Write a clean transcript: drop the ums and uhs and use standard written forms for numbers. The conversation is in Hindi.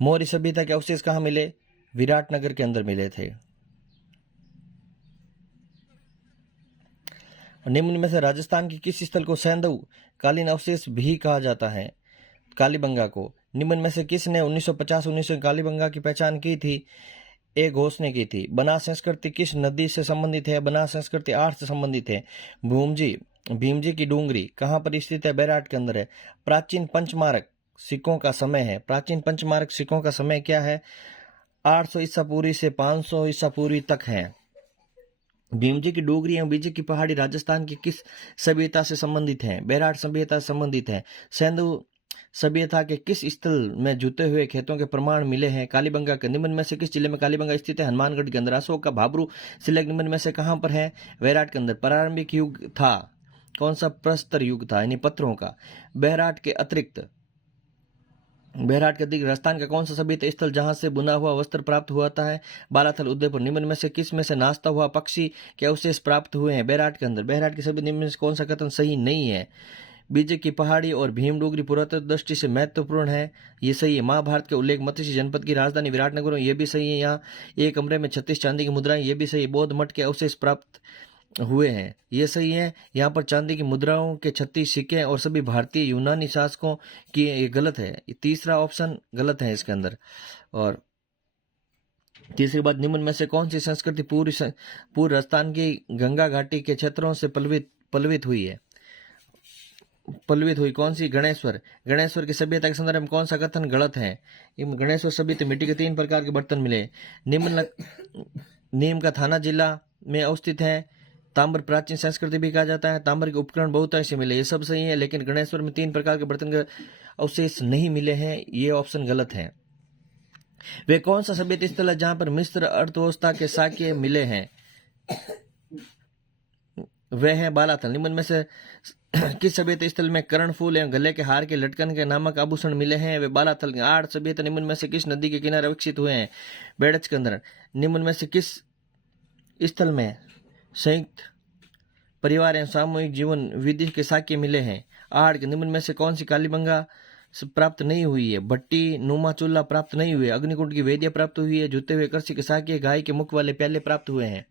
मौर्य सभ्यता के अवशेष कहाँ मिले? विराटनगर के अंदर मिले थे। निम्न में से राजस्थान के किस स्थल को सैंधव कालीन अवशेष भी कहा जाता है? कालीबंगा को। निम्न में से किसने 1950-19 कालीबंगा की पहचान की थी? ए घोष ने की थी। बनास संस्कृति किस नदी से संबंधित है? बनास संस्कृति आठ से संबंधित है। भीमजी की डूंगरी कहाँ पर स्थित है? बैराट के अंदर है। प्राचीन पंचमारक सिक्कों का समय है। प्राचीन पंचमारक सिक्कों का समय क्या है? 800 ईसा पूर्वी से 500 ईसा पूर्वी तक है। भीमजी की डोगरी एवं बीजे की पहाड़ी राजस्थान की किस सभ्यता से संबंधित है? बैराट सभ्यता से संबंधित है। सिंधु सभ्यता के किस स्थल में जुते हुए खेतों के प्रमाण मिले हैं? कालीबंगा के। निम्न में से किस जिले में कालीबंगा स्थित है? हनुमानगढ़ के अंदर। अशोक का भाबरू शिलालेख निम्न में से कहां पर है? बैराट के अंदर। प्रारंभिक युग था कौन सा? प्रस्तर युग था, यानी पत्थरों का। बैराट के अतिरिक्त राजस्थान का कौन सा सभ्यता स्थल जहां से बुना हुआ वस्त्र प्राप्त हुआ है? बालाथल उदयपुर। निम्न में से किस में से नाचता हुआ पक्षी के अवशेष प्राप्त हुए हैं? बैराट के अंदर। बैराट के सभी निम्न में से कौन सा कथन सही नहीं है? बीजे की पहाड़ी और भीम डोगरी पुरातत्व दृष्टि से महत्वपूर्ण है, ये सही है। महाभारत के उल्लेख मत्स्य जनपद की राजधानी विराटनगर, ये भी सही है। यहाँ एक कमरे में 36 चांदी की मुद्राएं, ये भी सही है। बौद्ध मठ के अवशेष प्राप्त हुए हैं, ये सही है। यहाँ पर चांदी की मुद्राओं के 36 सिक्के और सभी भारतीय यूनानी शासकों की, ये गलत है। तीसरा ऑप्शन गलत है इसके अंदर। और तीसरी बात, निम्न में से कौन सी संस्कृति पूर्व राजस्थान की गंगा घाटी के क्षेत्रों से पल्वित हुई है? कौन सी? गणेश्वर की सभ्यता के संदर्भ में कौन सा कथन गलत है? गणेश्वर सभ्यता मिट्टी के 3 प्रकार के बर्तन मिले। नीम का थाना जिला में अवस्थित है। ताम्र प्राचीन संस्कृति भी कहा जाता है। ताम्र के उपकरण बहुत ऐसे मिले, ये सब सही है। लेकिन गणेश्वर में 3 प्रकार के बर्तन के अवशेष नहीं मिले हैं, ये ऑप्शन गलत है। वे कौन सा सभ्यता स्थल है जहां पर मिस्र अर्थव्यवस्था के साक्ष्य मिले हैं? वह है बालाथल। निम्न में से किस सभ्यता स्थल में कर्णफूल एवं गले के हार के लटकन के नामक आभूषण मिले हैं? वे बालाथल के। 8 सभ्यता निम्न में से किस नदी के किनारे विकसित हुए हैं? बेड़च के अंदर। निम्न में से किस स्थल में संयुक्त परिवार एवं सामूहिक जीवन विधि के साक्ष्य मिले हैं? आहड़ के। निम्न में से कौन सी कालीबंगा प्राप्त नहीं हुई है? भट्टी नुमा चूल्हा प्राप्त नहीं हुए। अग्निकुंड की वेदियां प्राप्त हुई है। जुते हुए कृषि के साक्ष्य, गाय के मुख वाले प्याले प्राप्त हुए हैं।